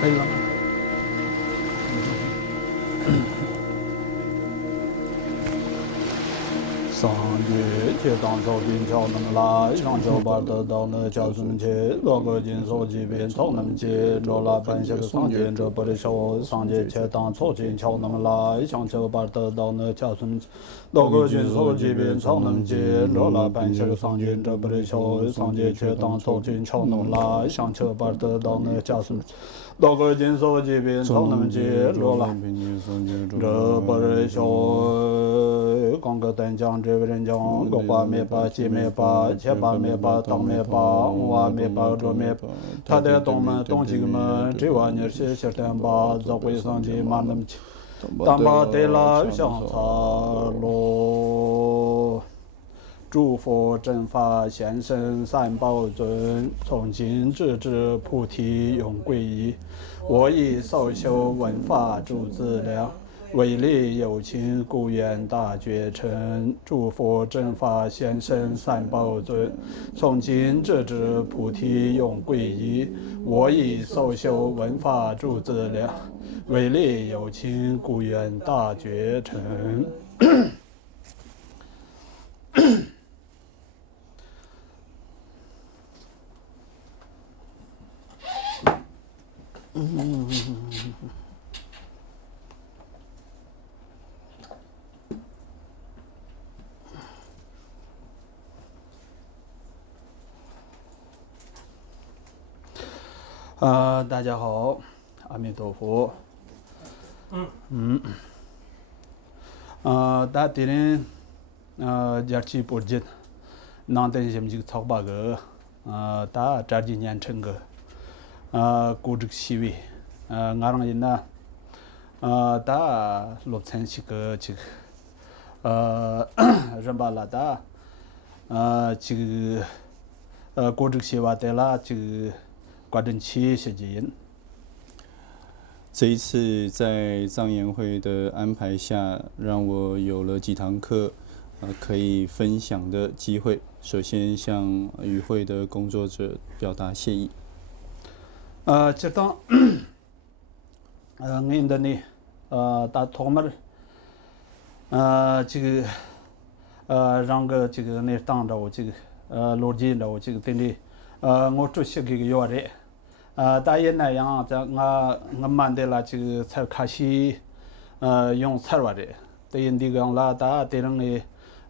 可以了吗？上句接当朝军桥能来，上桥把得到那家孙切，那个金所即便朝能接，着来本下个上见者不的手，上界切当朝军桥能来，上桥把得到那家孙切，那个金所即便朝能接，着来本下个上见者不的手，上界切当朝军桥能来，上桥把得到那家孙切。那个金所即便朝能接，着来这不是说刚个等讲这个人讲个把没把几没把七把没把当没把五没把这没他的东们东西个们这玩意儿是些等把这会上的嘛那么当把对了相差咯。诸佛正法现身三宝尊，从今直至菩提永皈依。我以受修闻法诸资粮，为利有情故愿大觉成。诸佛正法现身三宝尊，从今直至菩提永皈依。我以受修闻法诸资粮，为利有情故愿大觉成。大家好，阿弥陀佛。大家呢，节气不紧，那等什么这个草把个，大这几年成个，古这个细微，俺让人呢，大落成这个，人把拉大，这个，古这个细娃的啦，这个。挂正期学习人。这一次在藏研会的安排下，让我有了几堂课，可以分享的机会。首先向与会的工作者表达谢意。这当，俺的呢，大托们，这个，让个这个呢当着我这个，罗辑着我这个等的，我主席这个要的。大爷那样，在我们的啦，这个才开始，用菜玩的。对那个啦，大对人的，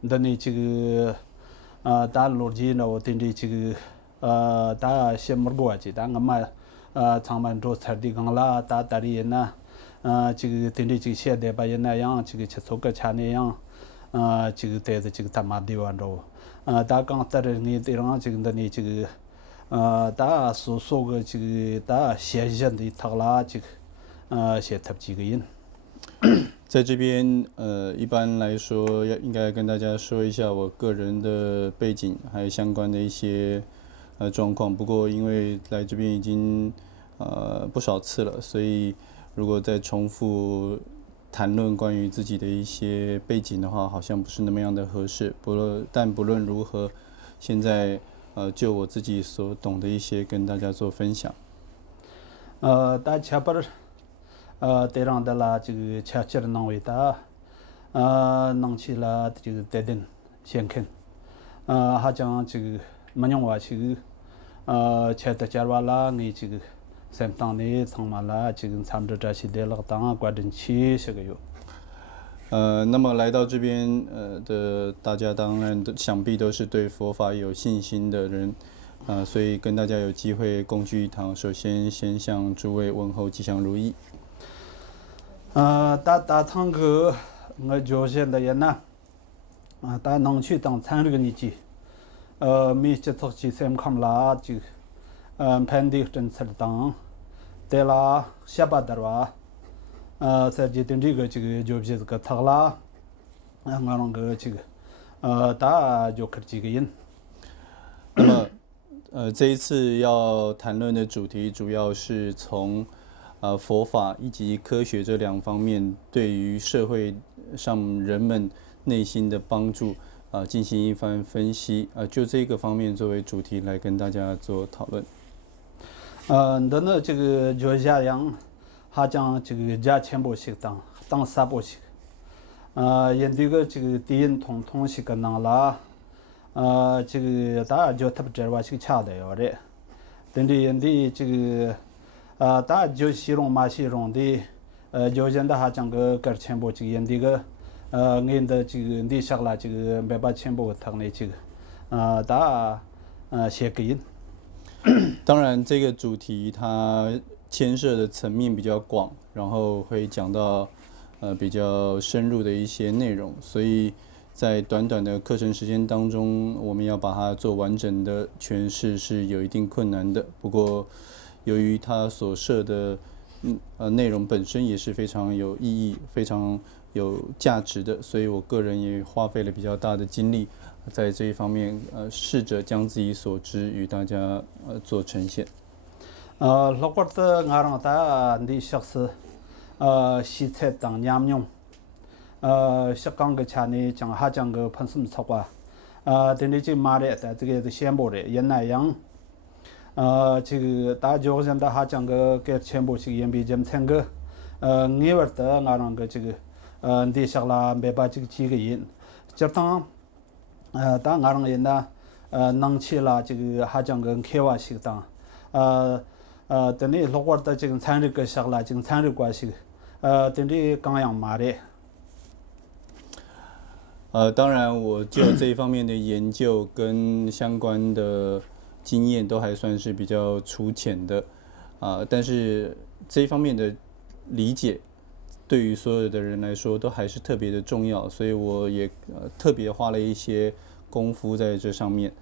的呢这个，大逻辑呢，我对的这个，大先没过去，但我们，长满做菜的讲啦，大的人呐，这个对的这个现代把人那样，这个吃粗个吃那样，这个对的这个他妈的玩着，大刚在的呢，对人这个的呢这个。大说个这个大现象的他啦这个写他几个人，在这边一般来说应该跟大家说一下我个人的背景，还有相关的一些状况。不过因为来这边已经不少次了，所以如果再重复谈论关于自己的一些背景的话，好像不是那么样的合适。但不论如何，现在。就我自己所懂的一些跟大家做分享。大家不是，对上的啦，这个吃起的能为大，能起了这个得等先看，还讲这个没用话这个，吃的家娃啦，你这个三当的他妈啦，这个参着这些的了，当关键期这个有。那么来到这边的大家当然想必都是对佛法有信心的人，所以跟大家有机会共聚一堂，首先先向诸位问候吉祥如意。大堂个我就现在也呢，大能去当参这个年纪，没接触起三看啦就，盘的政策当，对啦下巴的话。在这点这个就是个他啦，我那个这个，大就可几个人。那么，这一次要谈论的主题主要是从佛法以及科学这两方面对于社会上人们内心的帮助进行一番分析，就这个方面作为主题来跟大家做讨论。那呢这个就家样，还讲这个家全部是当三部是，人这个这个电通是个能啦，这个大就特别这话是恰的哟的，但是人的这个大就西容马西容的，就现在还讲个全部这个人这个人的这个人的下来这个没把全部他那这个大写个人。当然，这个主题它牵涉的层面比较广，然后会讲到比较深入的一些内容，所以在短短的课程时间当中，我们要把它做完整的诠释是有一定困难的。不过，由于它所设的内容本身也是非常有意义、非常有价值的，所以我个人也花费了比较大的精力。在这一方面，试着将自己所知与大家做呈现。老哥的俺让他你小时，西菜当娘用，香港个茶呢讲还讲个喷什么草瓜，等你去买的，这个是鲜布的，也那样，这个大家现在还讲个给全部是盐比这么称个，你玩的俺让个这个，你想啦没把这个几个人，就当。当俺人呢，能去了这个还讲个开挖系当，等你老外的这个参与个下来，这个参与关系，等你刚样买的。当然，我就这一方面的研究跟相关的经验都还算是比较粗浅的，但是这一方面的理解。对于所有的人来说，都还是特别的重要，所以我也特别花了一些功夫在这上面。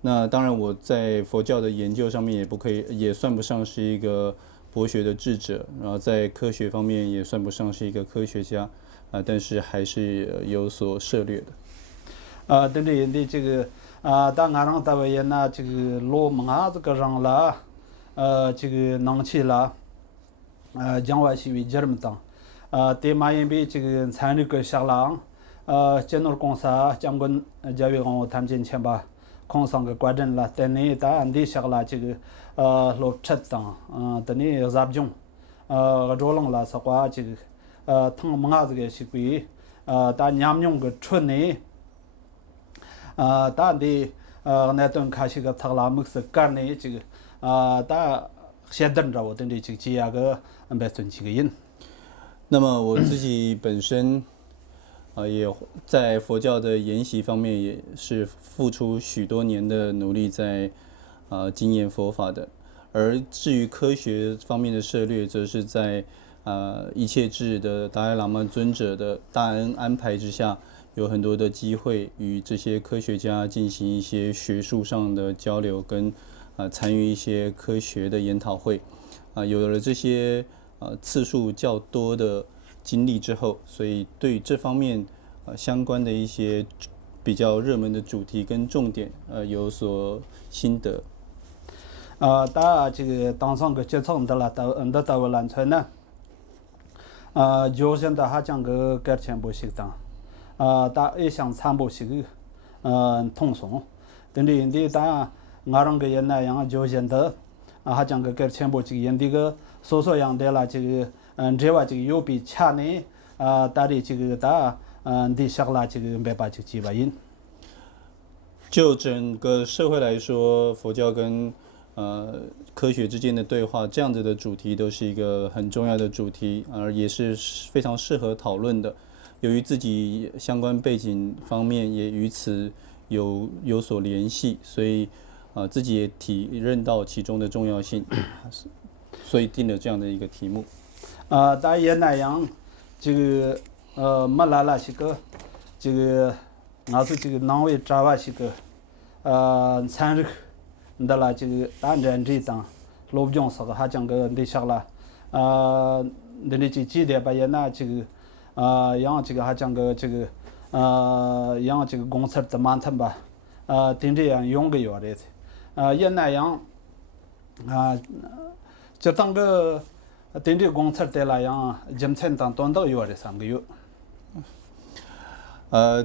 那当然，我在佛教的研究上面也算不上是一个博学的智者，然后在科学方面也算不上是一个科学家，但是还是有所涉猎的。对对的这个当俺让单位呢，这个罗蒙啊这个让了，这个能去了，讲话是为这么当。对马延比这个参与个下浪，建筑公司将军教育我他们进前吧，空上个关键了，但你打地下了这个路车当，等你入中，着冷了是话这个汤蒙啊这个是归打娘用个春呢，打的那顿开始个他拉木是干呢这个打现等着我等的这个几个没存几个人。那么我自己本身，也在佛教的研习方面也是付出许多年的努力在精研佛法的。而至于科学方面的涉猎，则是在一切智的达赖喇嘛尊者的大恩安排之下，有很多的机会与这些科学家进行一些学术上的交流，跟参与一些科学的研讨会，有了这些。次数较多的经历之后，所以对这方面相关的一些比较热门的主题跟重点有所心得。打这个当上个阶层的了，到我南村呢，就现在还讲个改前不行当，打也想参不行个，通松，等于的打俺让个人那样就现在还讲个改前不行人的个。所样的了，这个这话这个有比恰呢打的这个打的下了这个没把这个几万人。就整个社会来说，佛教跟科学之间的对话，这样子的主题都是一个很重要的主题，而也是非常适合讨论的。由于自己相关背景方面也与此有所联系，所以自己也体认到其中的重要性。所以定了这样的一个题目。大爷那样，这个没来了些个，这个俺是这个南位扎瓦些个，参与，的了这个当然这当，罗不讲啥个还讲个你下了，那里这几点把也那这个，让这个还讲个这个，让这个公司的满腾吧，定这样用个药的，也那样，就当个定这公司的那样，今天当短到月的3个月。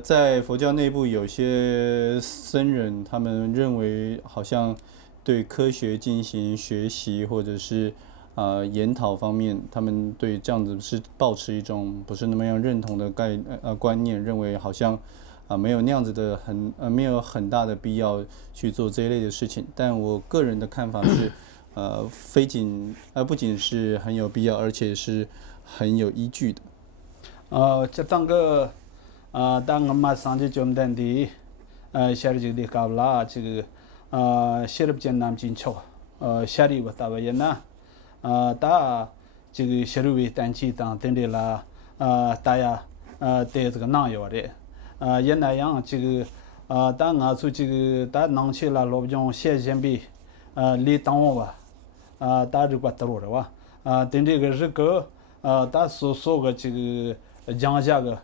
在佛教内部，有些僧人他们认为，好像对科学进行学习或者是研讨方面，他们对这样子是抱持一种不是那么样认同的观念，认为好像没有那样子的没有很大的必要去做这一类的事情。但我个人的看法是，不仅是很有必要，而且是很有依据的。这当个当我们上级军队的下日这个搞啦，这个谢日艰难进球，下日我打完人呐，打这个下日为单期当等的啦，大家对这个难有的，也那样这个打俺出这个打能去了，老用现先比离当我吧，打这个多了哇，等这个日个打说个这个讲价个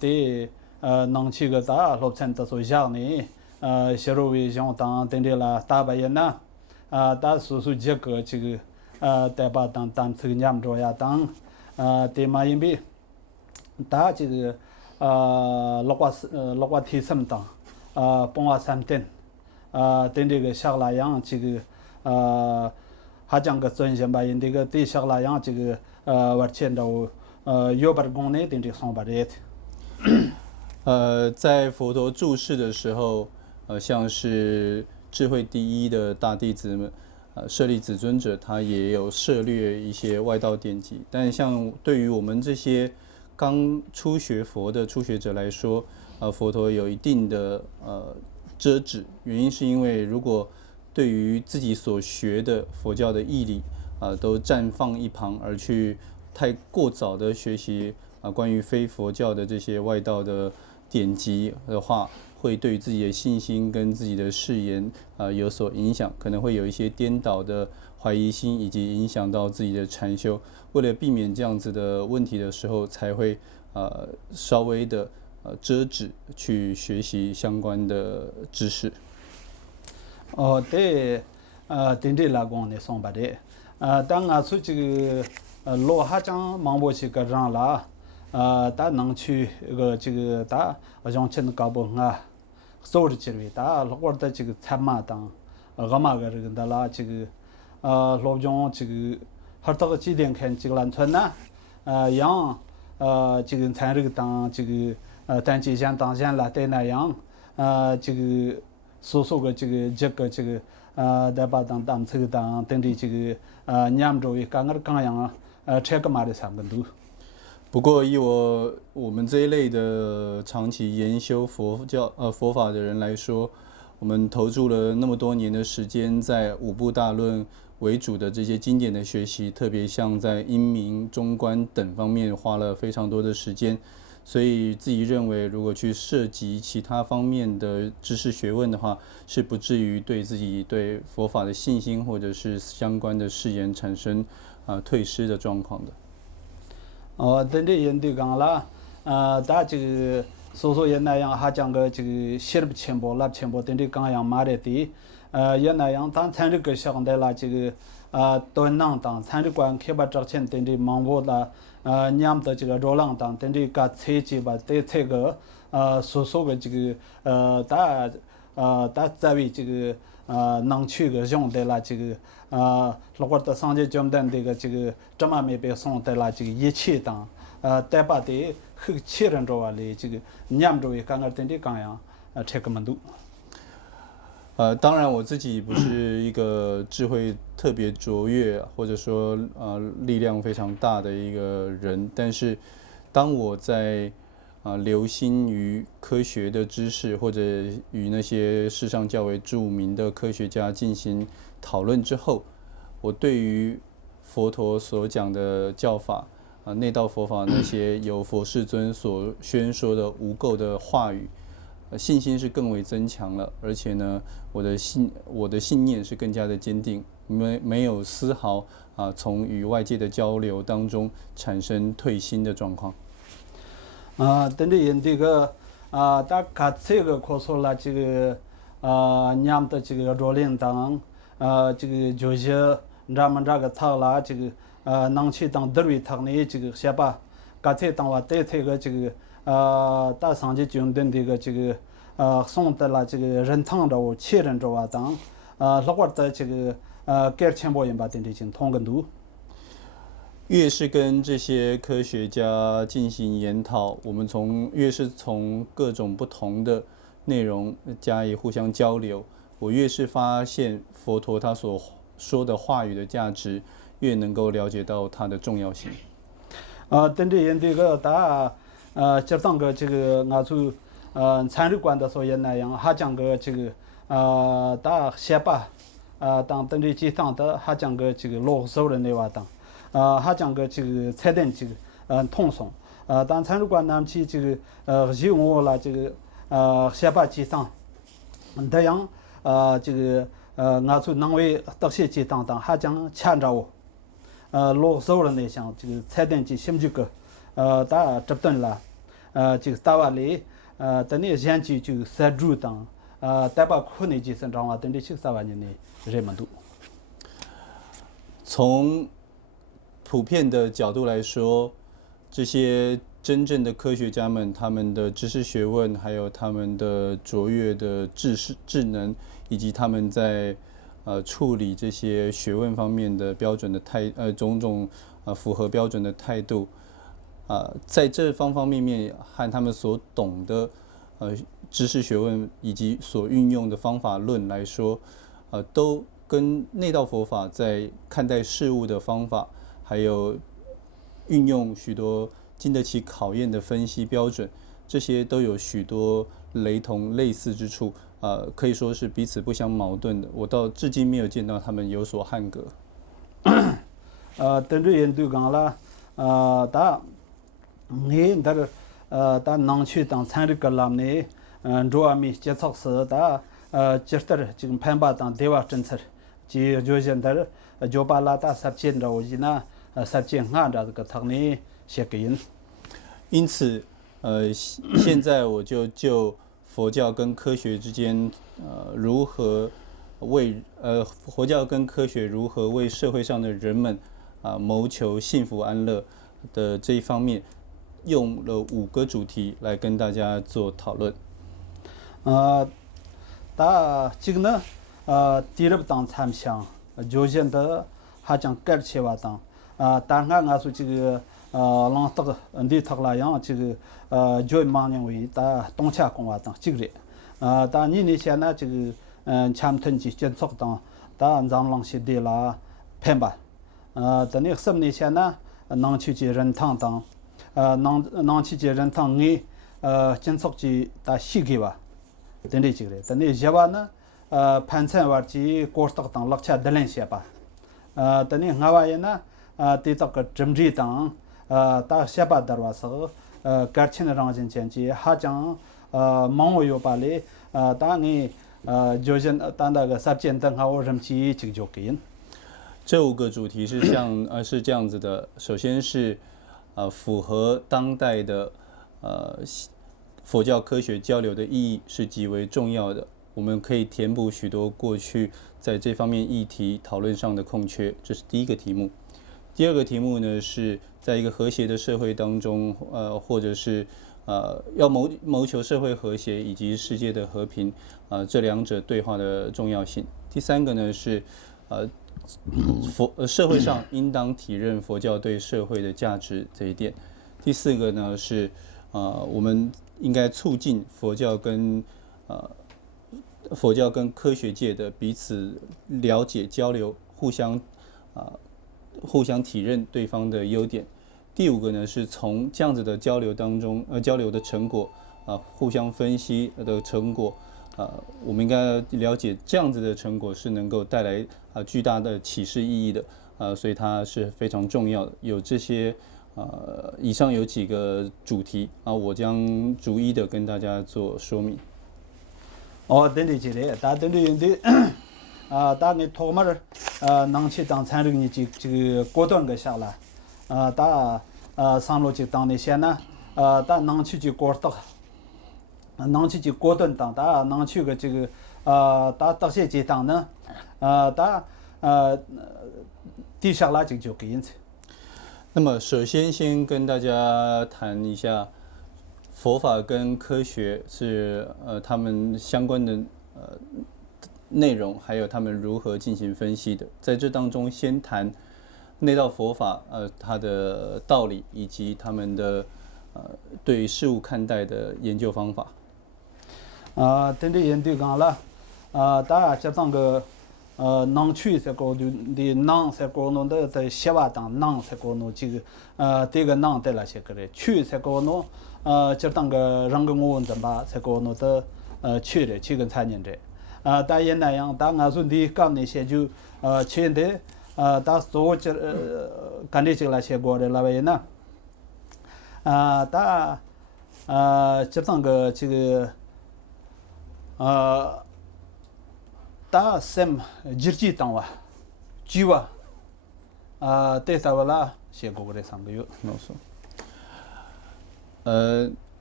对能去个打老陈的说下呢，下日为想当等的啦，打完人呐，打说这个这个代把当这个年着呀当对嘛因为打这个落瓜提什么当帮我三天等这个下来样这个还讲个专项吧，因这个对下来样这个完全都有把功呢，等这上把的。在佛陀住世的时候，像是智慧第一的大弟子们，舍利子尊者，他也有涉略一些外道典籍。但像对于我们这些刚初学佛的初学者来说，佛陀有一定的遮止，原因是因为如果对于自己所学的佛教的义理都暂放一旁，而去太过早的学习关于非佛教的这些外道的典籍的话，会对自己的信心跟自己的誓言有所影响，可能会有一些颠倒的怀疑心，以及影响到自己的禅修。为了避免这样子的问题的时候，才会稍微的遮止去学习相关的知识。对，等这拉光的上把的，当俺出这个罗哈江忙不起个让啦，打能去个这个打好像真搞不啊，收拾起来打我的这个参马当，俺妈个这个的啦这个老将这个还到个几点看这个兰村呐，样这个参这个当这个单机像当像啦对那样，这个说个这个在把当这个当等的这个年周围刚样这个嘛的三个度。不过以我们这一类的长期研修佛法的人来说，我们投注了那么多年的时间在五部大论为主的这些经典的学习，特别像在因明、中观等方面花了非常多的时间，所以自己认为，如果去涉及其他方面的知识学问的话，是不至于对自己对佛法的信心或者是相关的誓言产生退失的状况的。等这人对讲啦，打这个说也那样，还讲个这个写不清楚、拉不清楚，等这讲样马的的，也那样，当参这个相对啦，这个都能当参这关开把之前等这忙活啦，年的这个热浪当等这个采集吧，对这个说个这个打在为这个能去个用的啦这个如果到上级军队这个这么没被送的啦这个一切当代把的很气人着嘞这个年着也刚刚等的刚样这个门度。当然我自己不是一个智慧特别卓越，或者说力量非常大的一个人，但是当我在留心于科学的知识，或者与那些世上较为著名的科学家进行讨论之后，我对于佛陀所讲的教法内道佛法那些由佛世尊所宣说的无垢的话语，信心是更为增强了，而且呢，我的信念是更加的坚定，没有丝毫从与外界的交流当中产生退心的状况。等着人这个大家这个可说了这个年的这个热领当这个就是咱们这个他啦这个能去当德瑞他呢这个些吧，刚才当我对这个这个大上级军队这个送的了这个人堂着七人着当老话的这个盖钱包人把等这进通更多。越是跟这些科学家进行研讨，我们越是从各种不同的内容加以互相交流，我越是发现佛陀他所说的话语的价值，越能够了解到它的重要性。等这人这个这当个这个俺就参与官的所言那样，还讲个这个先把当等这几趟的还讲个这个落手的那话当。还讲个这个彩电这个通送，当参与官那去这个任务了这个先把机上，这样这个俺就能为这些机当还讲牵着我，落手了那项这个彩电机先这个打这顿了，这个打完嘞等你先去就塞住当代把苦内机身上啊等你63万人的人们都从普遍的角度来说，这些真正的科学家们，他们的知识学问，还有他们的卓越的智能，以及他们在处理这些学问方面的标准的种种符合标准的态度，在这方方面面和他们所懂的知识学问以及所运用的方法论来说，都跟内道佛法在看待事物的方法。还有运用许多经得起考验的分析标准，这些都有许多雷同类似之处，可以说是彼此不相矛盾的。我到至今没有见到他们有所汉格。等着人都讲了，你能去当参与个了呢？主要没接触是接着这个判把当对外政策，就现在就把那17着我呢。17按照这个他呢写给人。因此，现在我就佛教跟科学之间，如何佛教跟科学如何为社会上的人们谋求幸福安乐的这一方面，用了5个主题来跟大家做讨论。这个呢，第二当参详，就现在还讲改切话当。当然俺说这个让这个对他来讲这个就忙年为东洽公话当这个但你那些呢这个参腾去接触当咱让些的啦判吧等你什么那些呢能去接人堂当能去接人堂你接触去细给吧等你这个等你些话呢盘菜话去过得当落下的那些吧等你俺话呢对这个政治党，下巴的话是感情的让人前去，还讲忙我有把嘞，当你就是当那个17等下我什么去这个就给。这5个主题是这样子的，首先是符合当代的佛教科学交流的意义是极为重要的，我们可以填补许多过去在这方面议题讨论上的空缺，这是第一个题目。第二个题目呢，是在一个和谐的社会当中，或者是要谋求社会和谐以及世界的和平，这两者对话的重要性。第三个呢是社会上应当体认佛教对社会的价值这一点。第四个呢是我们应该促进佛教跟科学界的彼此了解交流，互相体认对方的优点。第5个呢是从这样子的交流当中交流的成果互相分析的成果我们应该了解这样子的成果是能够带来巨大的启示意义的所以它是非常重要的。有这些以上有几个主题我将逐一的跟大家做说明。等你这里，等你用的。当你托马能去当参与你这个果断个下来，上路就当那些呢，能去就果断，能去就果断当，能去个这个这些阶段呢，地下来就给人。那么首先跟大家谈一下佛法跟科学是他们相关的内容，还有他们如何进行分析的。在这当中，先谈内道佛法，它的道理以及他们的对事物看待的研究方法。等这研究讲了，大家当个能去这个的能这个弄的希望当能这个弄这个这个能的那些个的去这个弄就当个人跟我的吧这个弄的去的去跟参演的大也那样大俺说的干那些就去的大所这干的这那些过的那位呢大就当个这个다 셈 지르지 땅와 지와 데이터와라 시고그레 상거요 没错。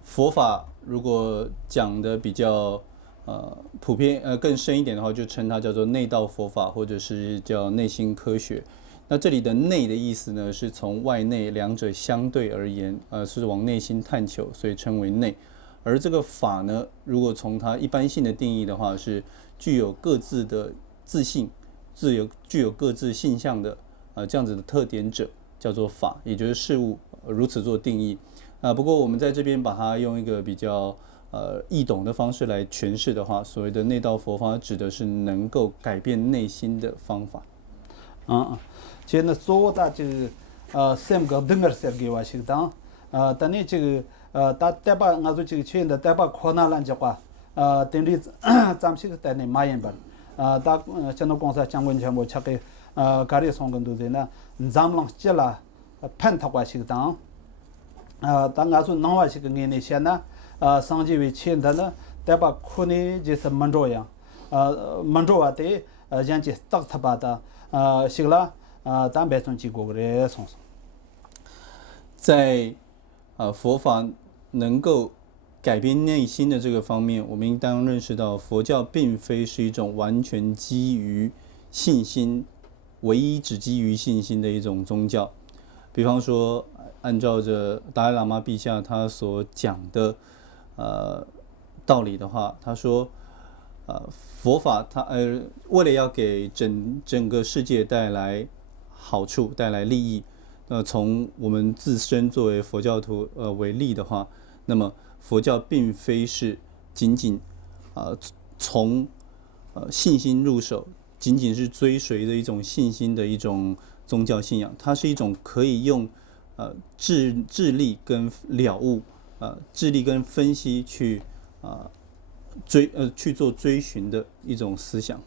佛法如果讲的比较普遍更深一点的话，就称它叫做内道佛法，或者是叫内心科学。那这里的内的意思呢，是从外内两者相对而言，是往内心探求，所以称为内。而这个法呢，如果从它一般性的定义的话，是具有各自的自性，具有各自性相的这样子的特点者，叫做法，也就是事物，如此做定义。不过我们在这边把它用一个比较易懂的方式来诠释的话，所谓的内道佛法指的是能够改变内心的方法。其实呢，所大这个三个等个设计话是当但你这个大代把俺说这个圈的代把可能烂的话等于咱是个在那马延班大像那公司相关项目吃个咖喱送跟都在那咱们接了判他话是个当当俺说能话是个年那些呢上级为钱的呢代把可能就是门着样门着话的人家打他把的是了当白送几个人送在佛法能够改变内心的这个方面，我们应当认识到，佛教并非是一种完全基于信心、唯一只基于信心的一种宗教。比方说，按照着达赖喇嘛陛下他所讲的道理的话，他说，佛法它为了要给整个世界带来好处、带来利益，从我们自身作为佛教徒为例的话，那么佛教并非是仅仅从信心入手，仅仅是追随的一种信心的一种宗教信仰，它是一种可以用智力跟了悟智力跟分析去去做追寻的一种思想。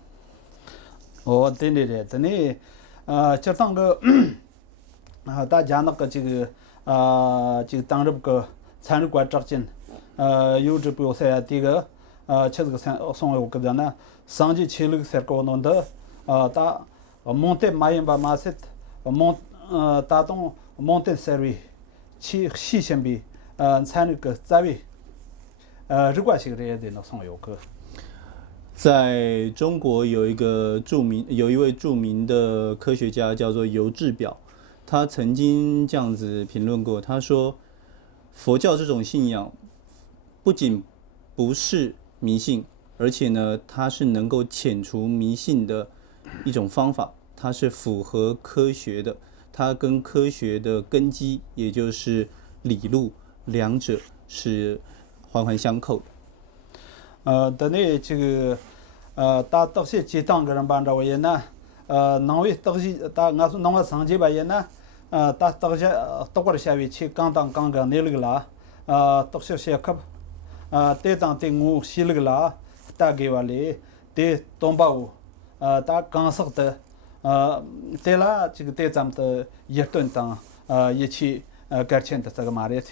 对对对，等你就当个大家那个这个当这个参与观察进有这不是这个这个送有个呢上级去了个赛高弄的大monte mayen ba maset mont 大东 monte servi 去细线比参与个在位这个是个也得那送有个。在中国有一位著名的科学家叫做游志表，他曾经这样子评论过，他说佛教这种信仰不仅不是迷信，而且呢它是能够遣除迷信的一种方法，它是符合科学的，它跟科学的根基也就是理路两者是环环相扣的。等于这个大都是几当个人办着为呢能为都是大俺说能为上级吧也呢大都是都过下位去刚刚那个啦都是些可对当对我西那个啦大给完了对东北大刚说的对啦这个对咱们的一顿当一起改签的这个马列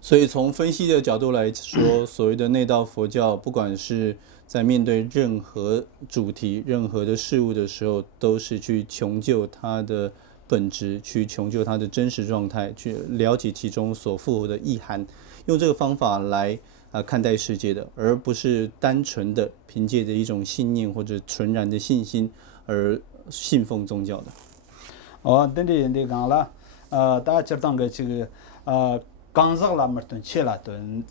所以从分析的角度来说，所谓的内道佛教，不管是在面对任何主题、任何的事物的时候，都是去穷究它的本质，去穷究它的真实状态，去了解其中所富的意涵，用这个方法来看待世界的，而不是单纯的凭借着一种信念或者纯然的信心而信奉宗教的。等于你讲了大家知道个这个刚上了么顿去了顿。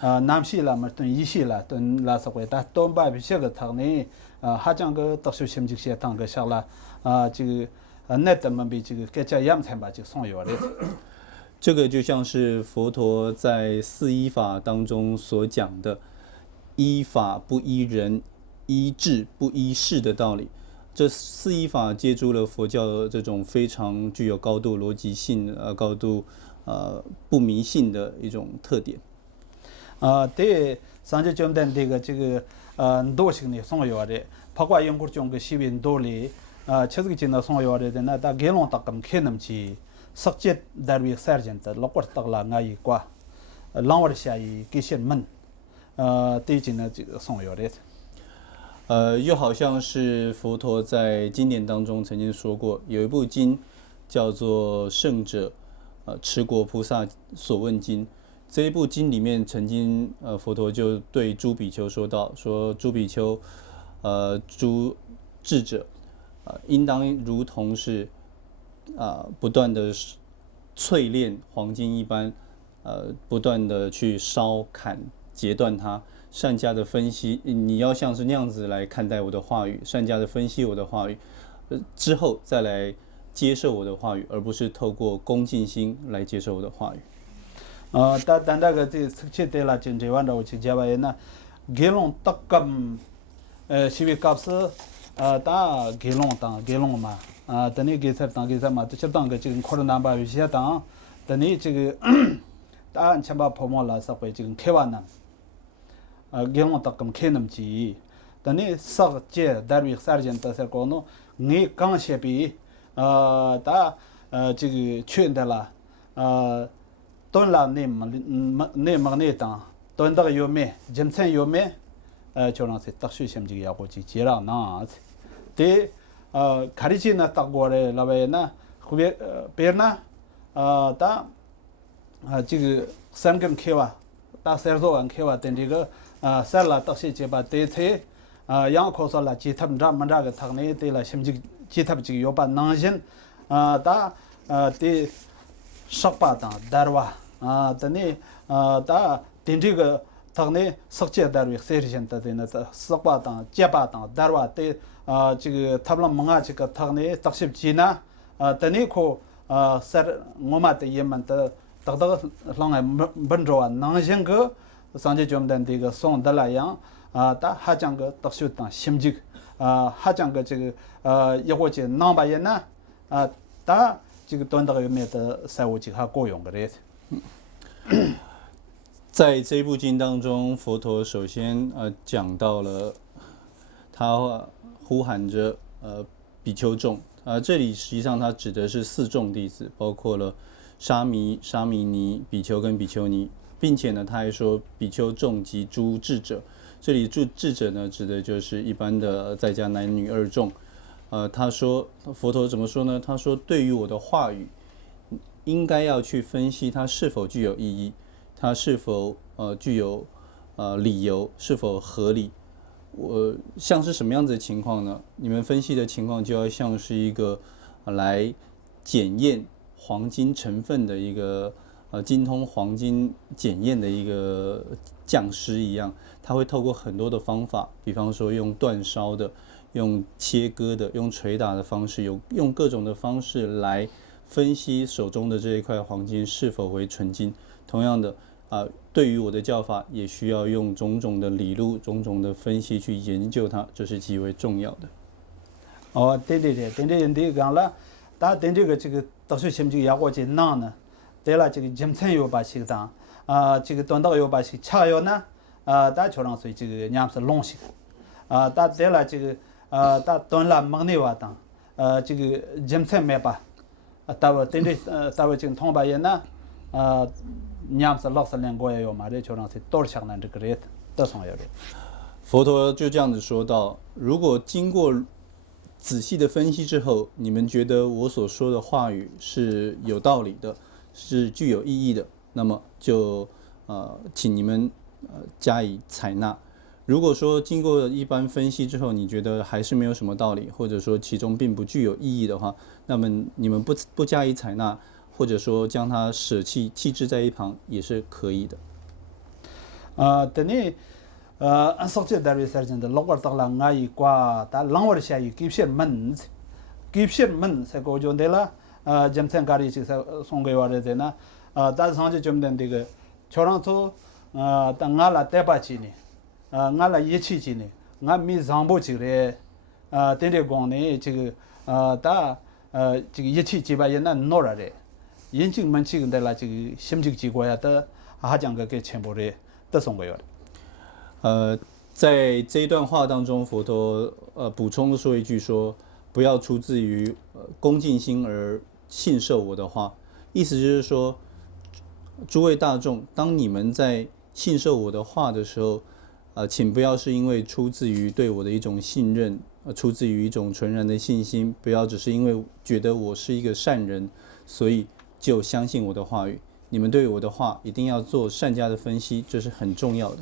남시 라마 또 이시라 또 라서고다 또 바비셔가 타네 하장거 떡수 심직시에 당거 샤라 지금 네트만比这个给家养才把这送药的。这个就像是佛陀在四依法当中所讲的依法不依人，依智不依事的道理。这四依法借助了佛教的这种非常具有高度逻辑性、高度不迷信的一种特点。对，上节讲的这个多性的送药的，包括用过种个西边多里其实个真的送药的那大给龙大咁看那么起，实际单位三件的，老过得了俺一挂，浪我的下一给些门，对真的这个送药的。又好像是佛陀在经典当中曾经说过，有一部经叫做《圣者持国菩萨所问经》。这一部经里面曾经佛陀就对诸比丘说道：说诸比丘，诸智者，应当如同是不断的淬炼黄金一般，不断的去烧砍截断它。善加的分析，你要像是那样子来看待我的话语，善加的分析我的话语，之后再来接受我的话语，而不是透过恭敬心来接受我的话语。但那个这切对了，真正完了我去讲完那，给龙大咁，西边搞是打给龙嘛，等你给啥嘛，就当个这个可能难把有些当，等你这个打安全把泡沫了，社会这个开完了。给龙大咁开那么急，等你实际单位三件的时候呢，你刚些比打这个圈的了，端了你忙你当，端到有没，今天有没，就让是特殊性这个要过去接了那，对，卡里奇呢打过来，那边呢，后边别呢，打这个三根开哇，打三多万开哇，等这个。三了到现在把对菜，养口说了，其他们们这个他呢对了，甚至其他这个有把能人，打对十八档单哇，等你打对这个他呢实际单位30%的呢，18档、18档单哇对这个他们忙这个他呢特殊技呢，等你可我们的也们的得到啷个本着啊能人个。上节讲的这个送的那样他还讲个特殊当心机还讲个这个一或者南巴人呢他这个端到有没的赛务这还够用的嘞。在这部经当中，佛陀首先讲到了他呼喊着比丘众这里实际上他指的是4众弟子，包括了沙弥、沙弥尼、比丘跟比丘尼。并且呢，他还说比丘众及诸智者，这里智者呢，指的就是一般的在家男女2众。他说佛陀怎么说呢？他说对于我的话语，应该要去分析它是否具有意义，它是否具有理由，是否合理。像是什么样子的情况呢？你们分析的情况就要像是一个来检验黄金成分的一个。精通黄金检验的一个匠师一样，他会透过很多的方法，比方说用煅烧的、用切割的、用捶打的方式，用各种的方式来分析手中的这一块黄金是否为纯金。同样的对于我的教法，也需要用种种的理路、种种的分析去研究它，这是极为重要的。对，你讲了，但这个特殊性这个要我去拿呢。对了，这个今天有把这个当这个端到有把这个茶药呢大桥上所以这个伢是龙型大对了这个大端了忙内瓦当这个今天没把大我等着大我这个通把人呢伢是老是两个也有嘛，这桥上是多少呢这个人都上有的。佛陀就这样子说到，如果经过仔细的分析之后，你们觉得我所说的话语是有道理的，是具有意义的，那么就请你们加以采纳。如果说经过一般分析之后，你觉得还是没有什么道理，或者说其中并不具有意义的话，那么你们不加以采纳，或者说将它舍弃弃置在一旁也是可以的。等你实际单位事情的，老个到了俺一挂，但啷个下一给些门，给些门，才过就对了。今天家里就是送给我的在那，但是上去就没那个，桥上头，但俺拉带把去呢，俺拉一起去呢，俺没上不去的，等着光呢，这个这个一起去把人那弄了的，人情门去的啦，这个心情结果呀的，还讲个给全部的都送给我的。在这一段话当中，佛陀补充说一句说，不要出自于恭敬心而信受我的话，意思就是说，诸位大众，当你们在信受我的话的时候，请不要是因为出自于对我的一种信任，出自于一种纯然的信心，不要只是因为觉得我是一个善人，所以就相信我的话语。你们对我的话一定要做善加的分析，这是很重要的。